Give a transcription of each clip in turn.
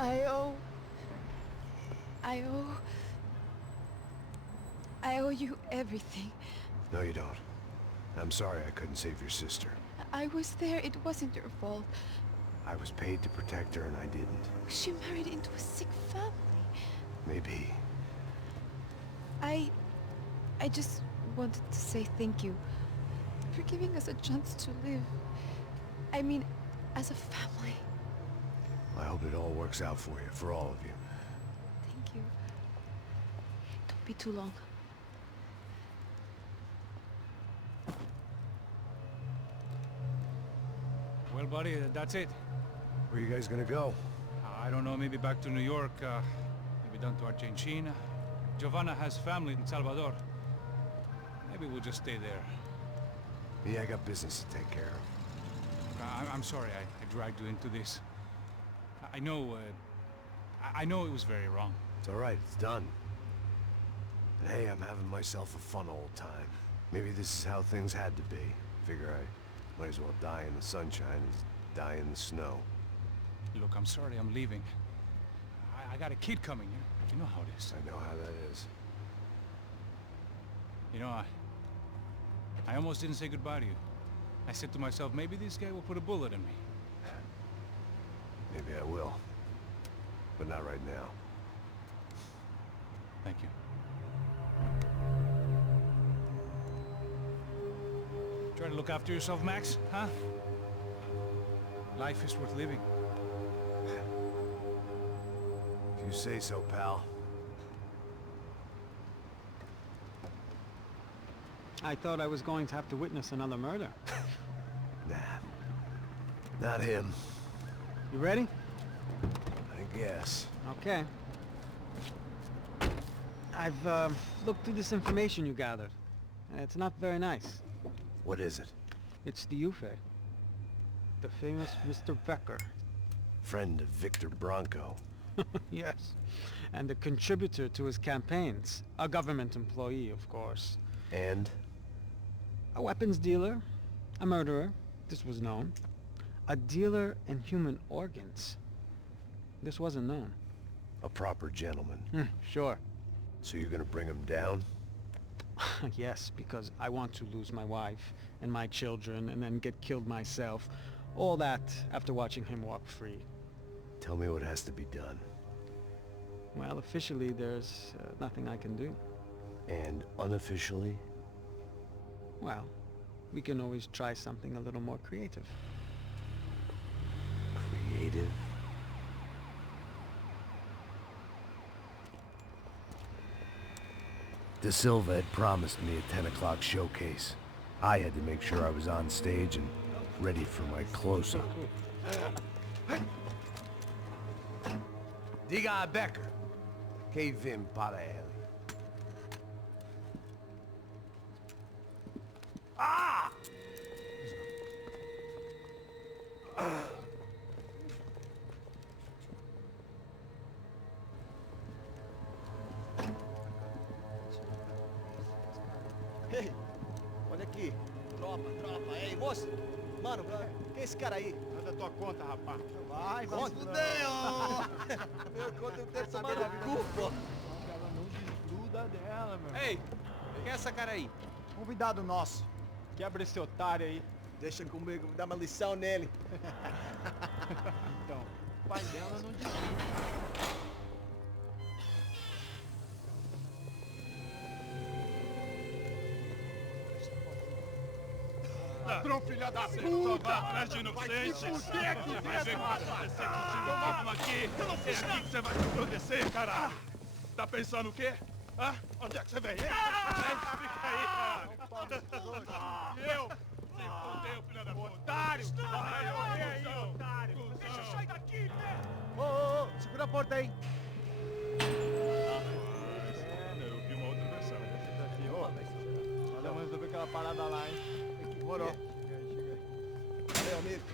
I owe... I owe... I owe you everything. No, you don't. I'm sorry I couldn't save your sister. I was there. It wasn't your fault. I was paid to protect her and I didn't. She married into a sick family. Maybe. I just wanted to say thank you for giving us a chance to live. I mean, as a family. I hope it all works out for you, for all of you. Thank you. Don't be too long. Well, buddy, that's it. Where are you guys gonna go? I don't know, maybe back to New York, maybe down to Argentina. Giovanna has family in Salvador. Maybe we'll just stay there. Me, I got business to take care of. I'm sorry I dragged you into this. I know it was very wrong. It's all right, it's done. And hey, I'm having myself a fun old time. Maybe this is how things had to be. Figure I might as well die in the sunshine as die in the snow. Look, I'm sorry I'm leaving. I got a kid coming. You know how it is. I know how that is. You know, I almost didn't say goodbye to you. I said to myself, maybe this guy will put a bullet in me. Maybe I will. But not right now. Thank you. Try to look after yourself, Max, huh? Life is worth living. If you say so, pal. I thought I was going to have to witness another murder. Nah. Not him. You ready? I guess. Okay. I've looked through this information you gathered. It's not very nice. What is it? It's the UFE. The famous Mr. Becker. Friend of Victor Bronco. Yes. And a contributor to his campaigns. A government employee, of course. And? A weapons dealer. A murderer. This was known. A dealer in human organs. This wasn't known. A proper gentleman. Sure. So you're gonna bring him down? Yes, because I want to lose my wife and my children and then get killed myself. All that after watching him walk free. Tell me what has to be done. Well, officially there's nothing I can do. And unofficially? Well, we can always try something a little more creative. Creative? De Silva had promised me a 10 o'clock showcase. I had to make sure I was on stage and ready for my close-up. Diga a Becker. Que vim para ele. Ah! Ei, olha aqui. Tropa, ei, moço. Mano, quem é esse cara aí? Manda tua conta, rapaz. Vai, fudeu! Meu conta eu quero saber da culpa. Ela não desgruda dela, meu. Ei, quem é essa cara aí? Convidado nosso. Quebra esse otário aí. Deixa comigo, dá uma lição nele. Então, o pai dela não desgruda. Ladrão, filha da puta! Atrás de inocentes! Vai ver o que vai acontecer contigo mesmo aqui! É aqui que você vai se entorpecer, caralho! Tá pensando o quê? Hã? Onde é que você vem? Fica aí, caralho! Eu? Se fodeu, filha da puta! Otário! Vai morrer aí, otário! Deixa eu sair daqui, velho! Ô, segura a porta aí. Eu vi uma outra versão. Olha, mas resolver aquela parada lá, hein? Demorou. Chega aí. Valeu, amigo.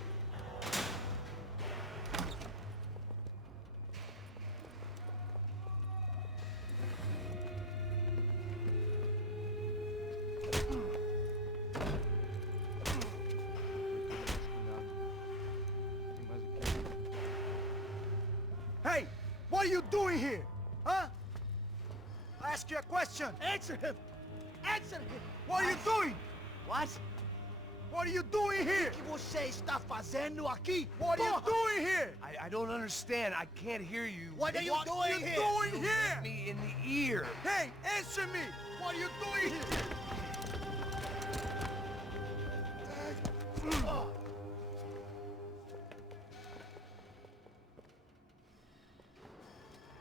Hey! doing here? Huh? I ask you a question. Answer him! Answer him! What are you doing? What? What are you doing here? O que você está fazendo aqui? What are you doing here? I don't understand. I can't hear you. What are you doing here? What are you doing here? Me in the ear. Hey, answer me! What are you doing here?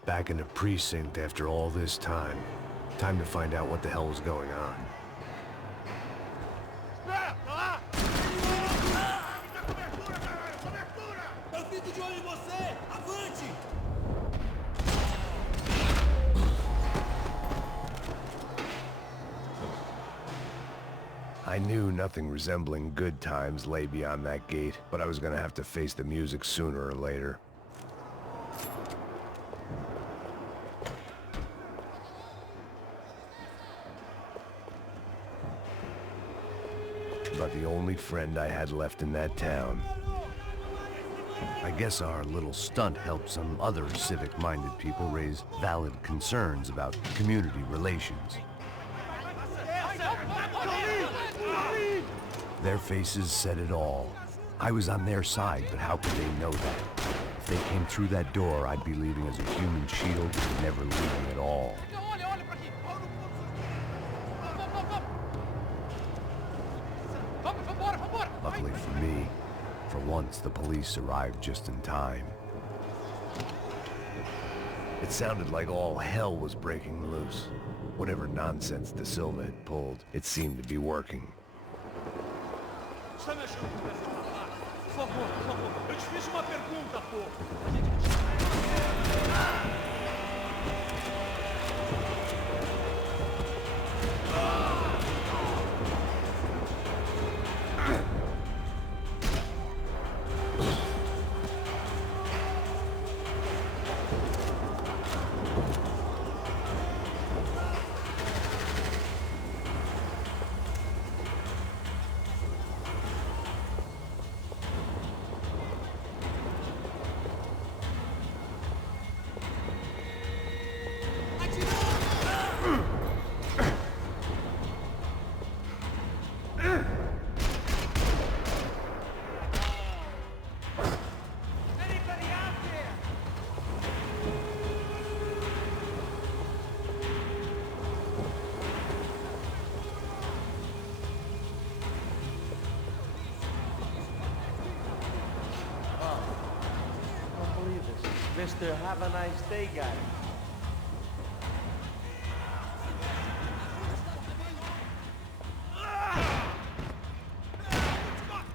Back in the precinct after all this time. Time to find out what the hell was going on. Eu fico de olho em você! Avante! I knew nothing resembling good times lay beyond that gate, but I was gonna have to face the music sooner or later. About the only friend I had left in that town. I guess our little stunt helped some other civic-minded people raise valid concerns about community relations. Their faces said it all. I was on their side, but how could they know that? If they came through that door, I'd be leaving as a human shield, never leaving at all. Luckily for me, for once the police arrived just in time. It sounded like all hell was breaking loose. Whatever nonsense De Silva had pulled, it seemed to be working. Chame a ajuda pra você falar. Por favor, por favor. Eu te fiz uma pergunta, pô. A gente... Mr. Have a Nice Day guy.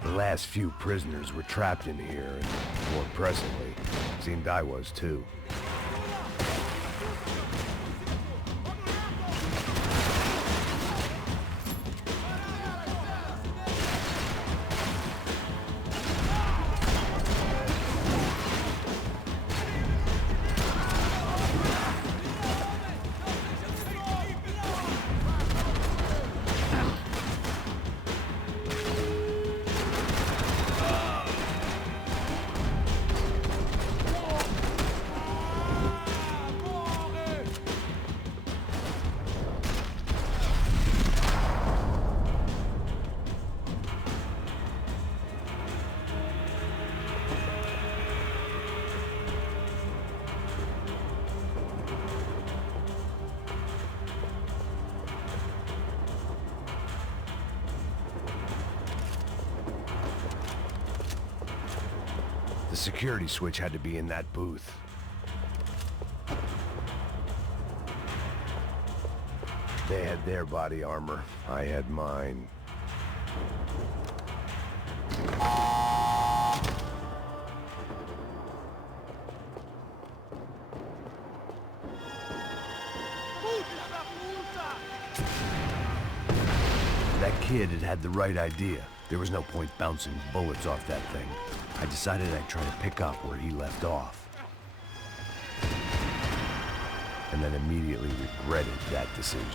The last few prisoners were trapped in here, and more presently, seemed I was too. The security switch had to be in that booth. They had their body armor. I had mine. That kid had the right idea. There was no point bouncing bullets off that thing. I decided I'd try to pick up where he left off. And then immediately regretted that decision.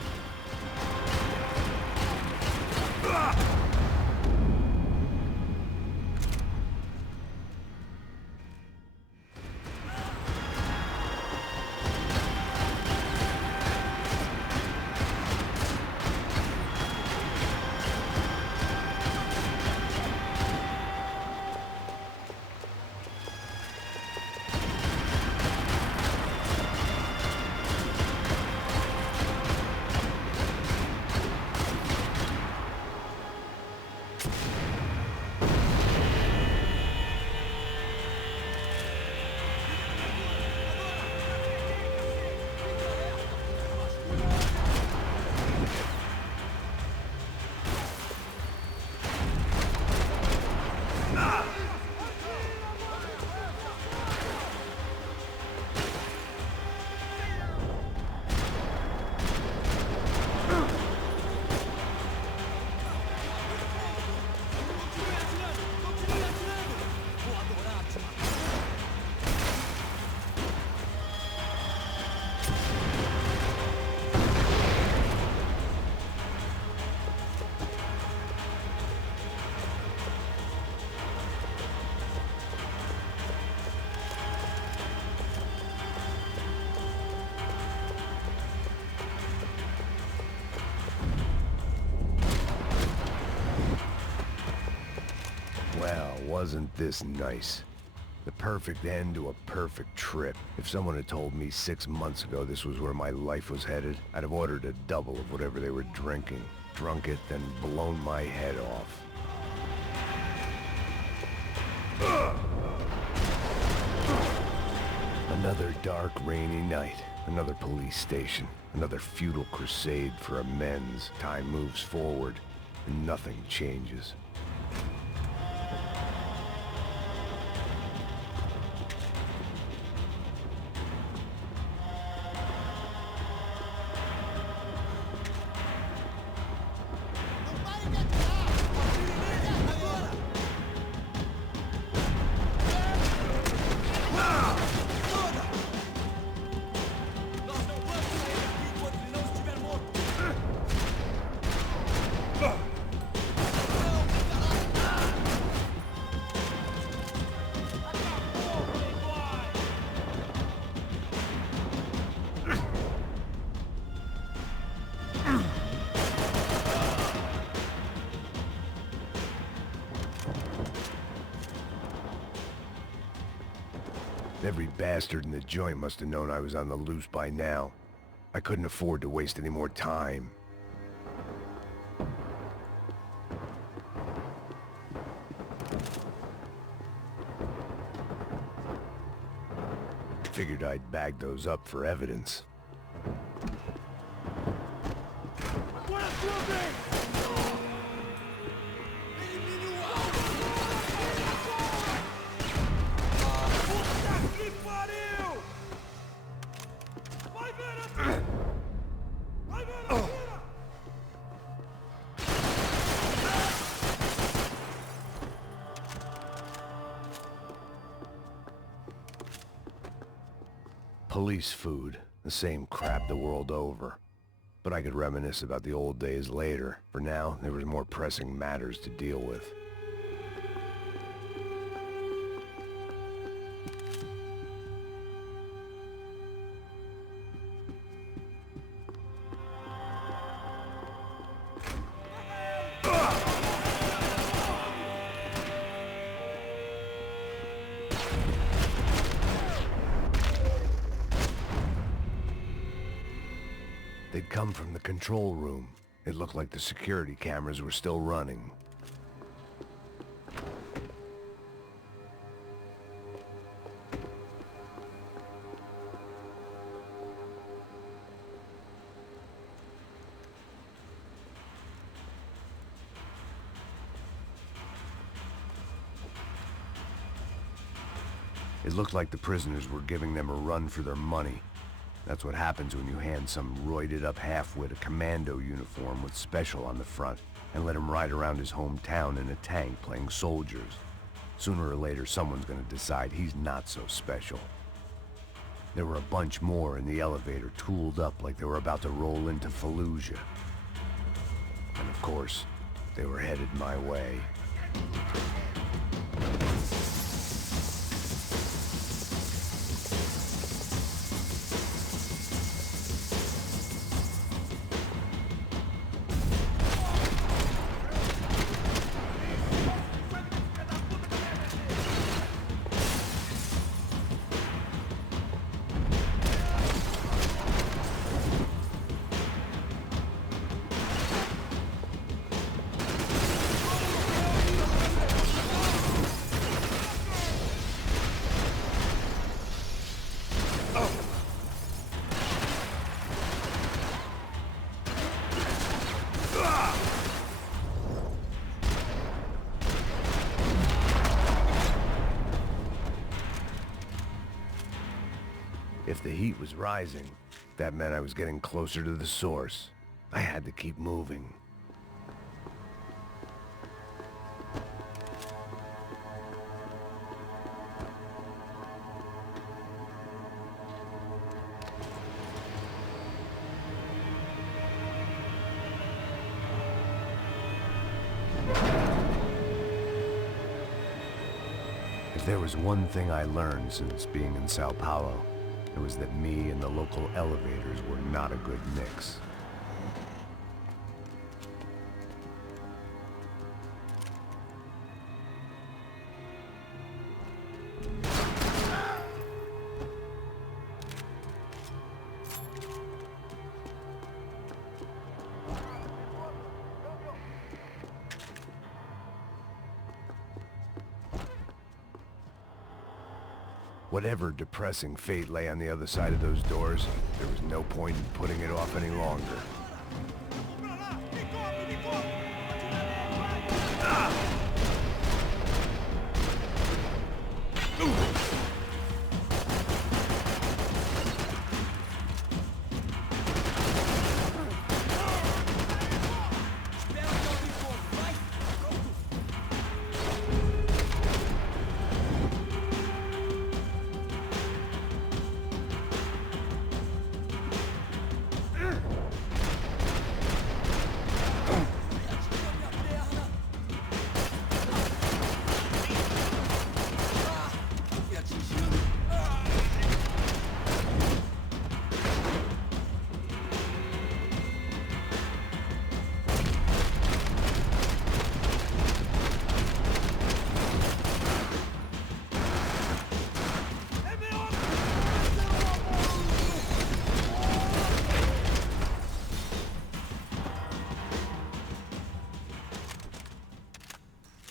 Wasn't this nice? The perfect end to a perfect trip. If someone had told me 6 months ago this was where my life was headed, I'd have ordered a double of whatever they were drinking, drunk it, then blown my head off. Another dark, rainy night. Another police station. Another futile crusade for amends. Time moves forward, and nothing changes. Every bastard in the joint must have known I was on the loose by now. I couldn't afford to waste any more time. Figured I'd bag those up for evidence. Police food, the same crap the world over. But I could reminisce about the old days later. For now, there was more pressing matters to deal with. They'd come from the control room. It looked like the security cameras were still running. It looked like the prisoners were giving them a run for their money. That's what happens when you hand some roided-up halfwit a commando uniform with special on the front and let him ride around his hometown in a tank playing soldiers. Sooner or later, someone's gonna decide he's not so special. There were a bunch more in the elevator, tooled up like they were about to roll into Fallujah. And of course, they were headed my way. If the heat was rising, that meant I was getting closer to the source. I had to keep moving. If there was one thing I learned since being in Sao Paulo, it was that me and the local elevators were not a good mix. Whatever depressing fate lay on the other side of those doors, there was no point in putting it off any longer.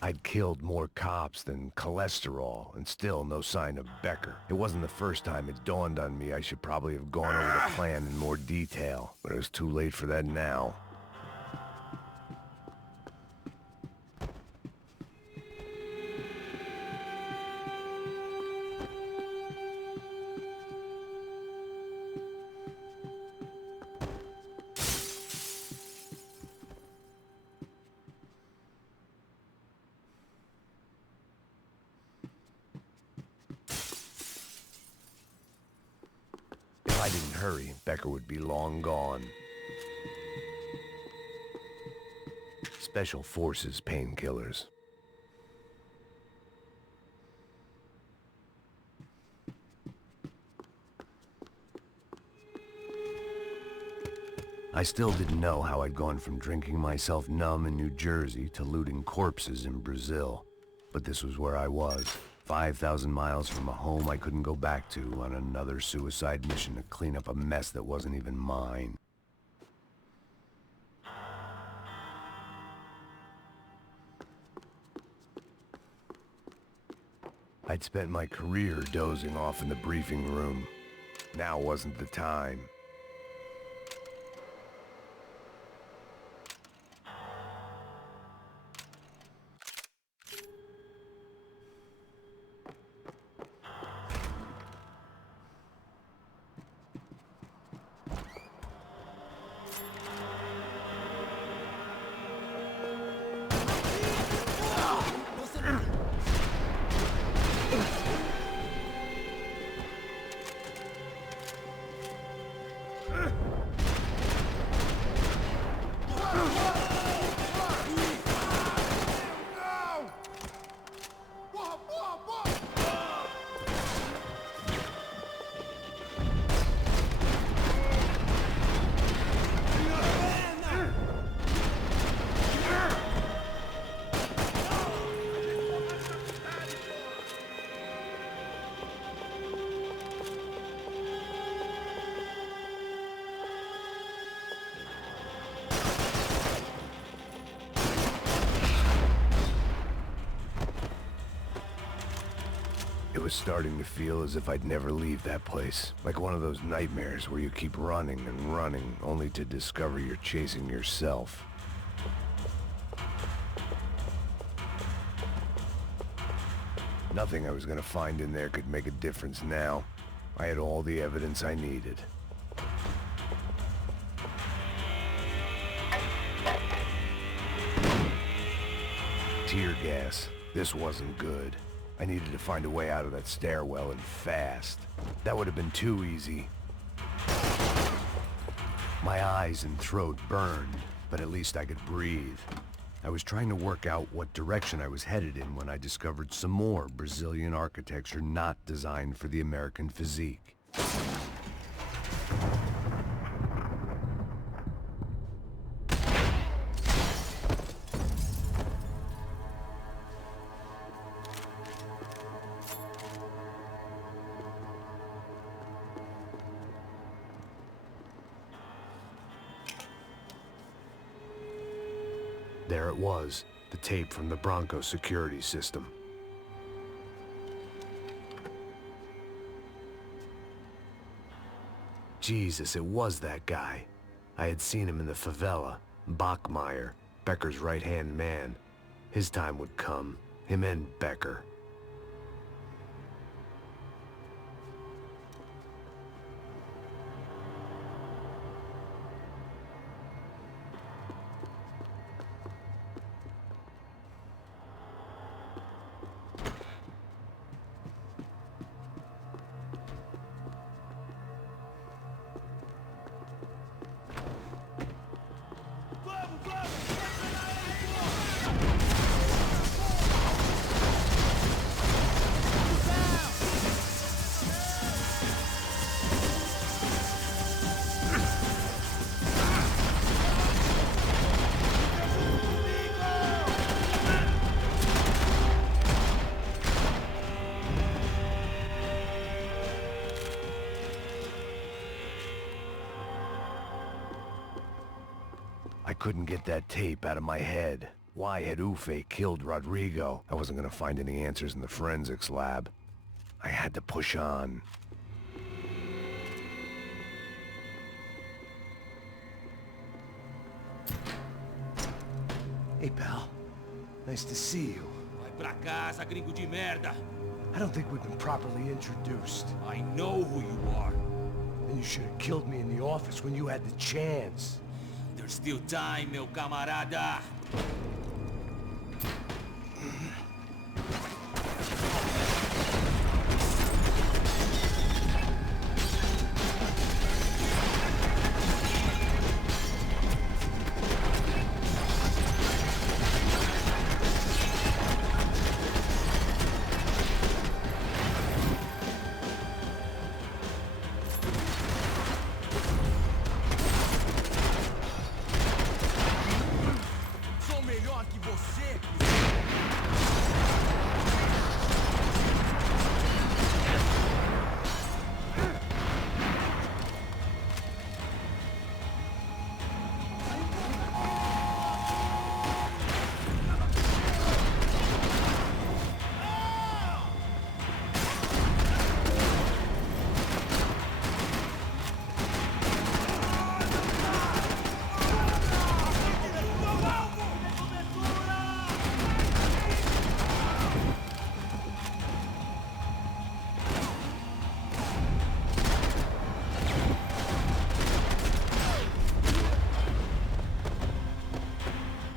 I'd killed more cops than cholesterol, and still no sign of Becker. It wasn't the first time it dawned on me I should probably have gone over the plan in more detail, but it was too late for that now. If I didn't hurry, Becker would be long gone. Special Forces painkillers. I still didn't know how I'd gone from drinking myself numb in New Jersey to looting corpses in Brazil. But this was where I was. 5,000 miles from a home I couldn't go back to on another suicide mission to clean up a mess that wasn't even mine. I'd spent my career dozing off in the briefing room. Now wasn't the time. It was starting to feel as if I'd never leave that place. Like one of those nightmares where you keep running and running, only to discover you're chasing yourself. Nothing I was gonna find in there could make a difference now. I had all the evidence I needed. Tear gas. This wasn't good. I needed to find a way out of that stairwell, and fast. That would have been too easy. My eyes and throat burned, but at least I could breathe. I was trying to work out what direction I was headed in when I discovered some more Brazilian architecture not designed for the American physique. There it was, the tape from the Bronco security system. Jesus, it was that guy. I had seen him in the favela. Bachmeyer, Becker's right-hand man. His time would come. Him and Becker. I couldn't get that tape out of my head. Why had Ufe killed Rodrigo? I wasn't gonna find any answers in the forensics lab. I had to push on. Hey, pal. Nice to see you. Vai pra casa, gringo de merda! I don't think we've been properly introduced. I know who you are. Then you should have killed me in the office when you had the chance. There's still time, meu camarada! Sou melhor que você.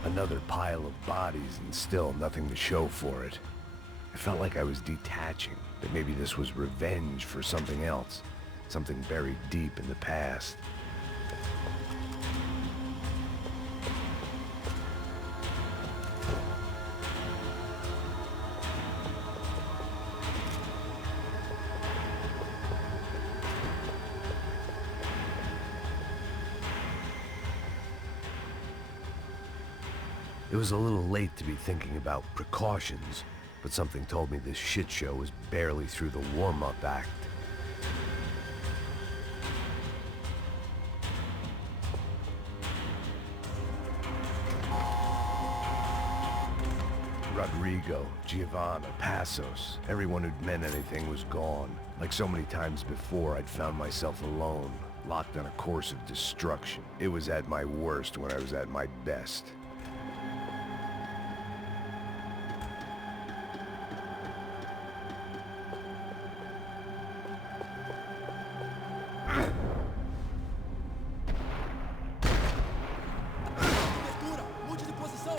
Another pile of bodies and still nothing to show for it. I felt like I was detaching, that maybe this was revenge for something else, something buried deep in the past. It was a little late to be thinking about precautions, but something told me this shit show was barely through the warm-up act. Rodrigo, Giovanna, Passos, everyone who'd meant anything was gone. Like so many times before, I'd found myself alone, locked on a course of destruction. It was at my worst when I was at my best. Cobertura, mude de posição.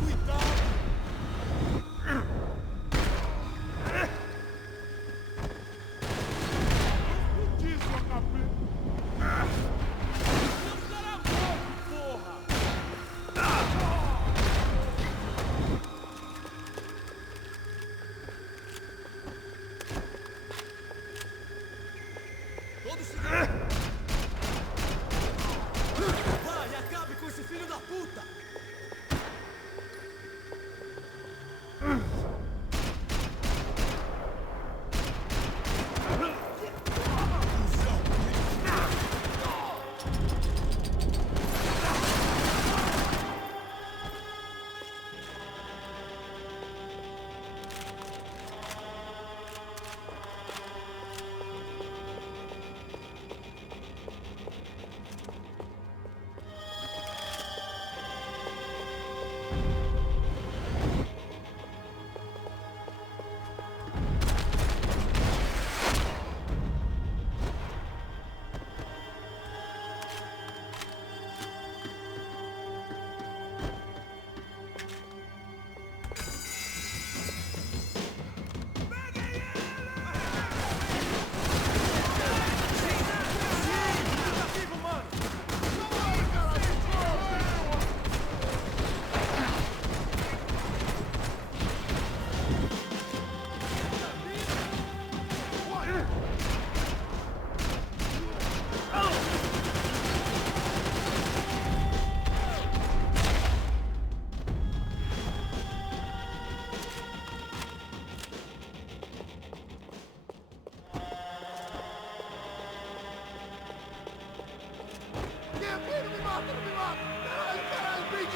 Cuidado.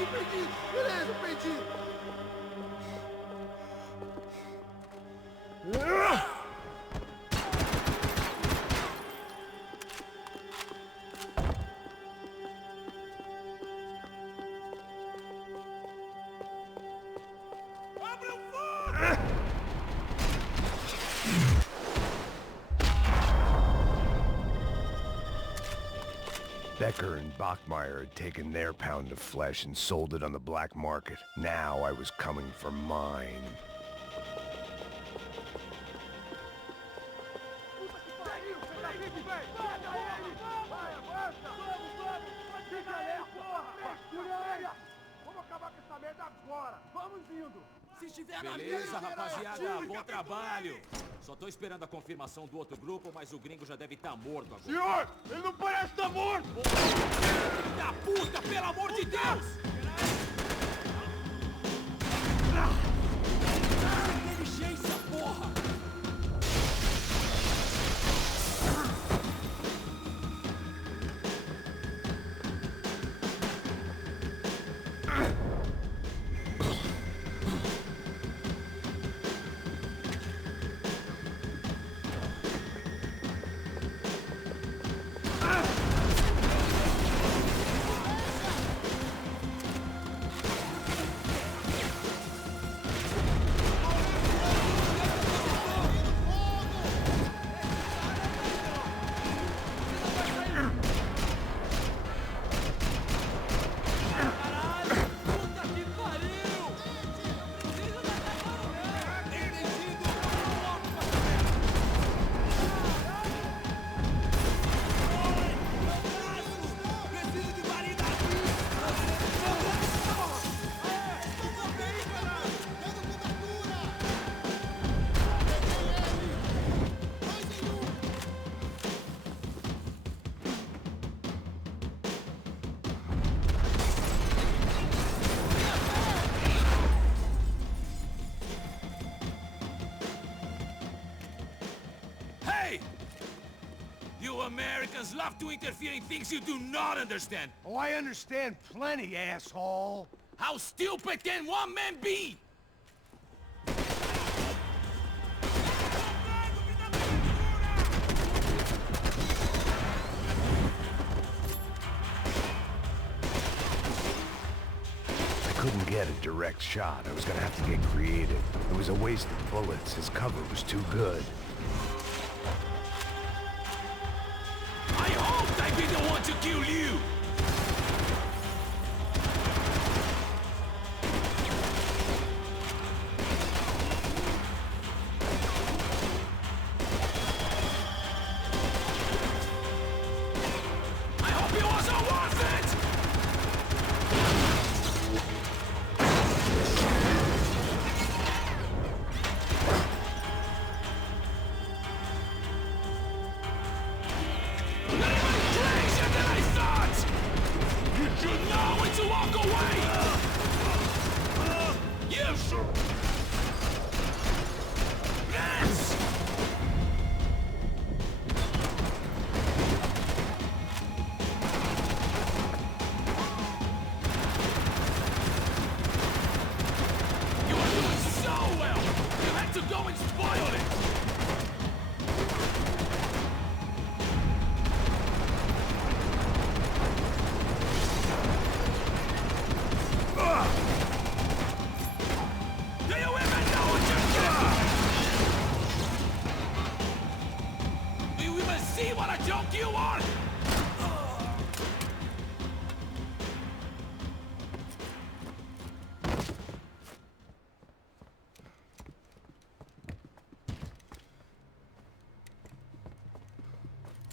perdi! Beleza, perdi! Becker and Bachmeyer had taken their pound of flesh and sold it on the black market. Now I was coming for mine. Beleza, rapaziada, bom trabalho. Só tô esperando a confirmação do outro grupo, mas o gringo já deve estar morto agora. Senhor, ele não parece estar morto! Filho da puta, pelo amor de Deus! Inteligência, porra! You Americans love to interfere in things you do not understand. Oh, I understand plenty, asshole. How stupid can one man be? I couldn't get a direct shot. I was gonna have to get creative. It was a waste of bullets. His cover was too good. I hoped I'd be the one to kill you! I hope it wasn't worth it!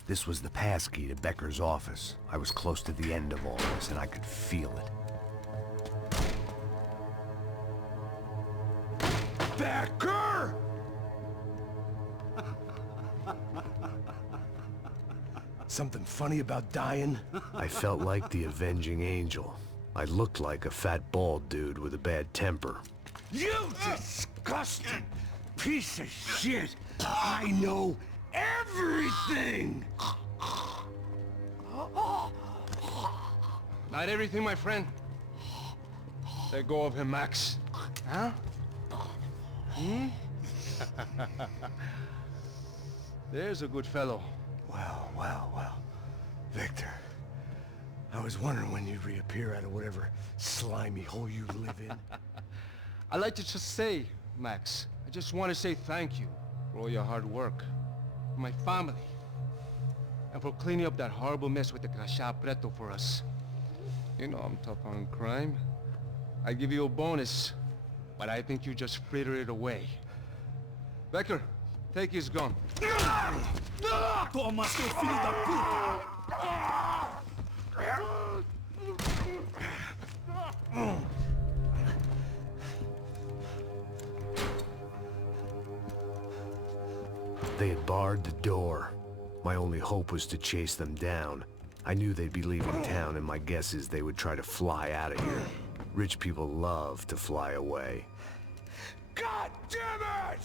This was the passkey to Becker's office. I was close to the end of all this, and I could feel it. Becker! Something funny about dying? I felt like the avenging angel. I looked like a fat bald dude with a bad temper. You disgusting piece of shit! I know everything! Not everything, my friend. Let go of him, Max. Huh? Hmm? There's a good fellow. Well. Victor, I was wondering when you'd reappear out of whatever slimy hole you live in. I'd like to just say, Max, I just want to say thank you for all your hard work, for my family, and for cleaning up that horrible mess with the Crachá Preto for us. You know I'm tough on crime. I give you a bonus, but I think you just fritter it away. Becker, take his gun. Toma, seu filho da puta! They had barred the door. My only hope was to chase them down. I knew they'd be leaving town, and my guess is they would try to fly out of here. Rich people love to fly away. God damn it!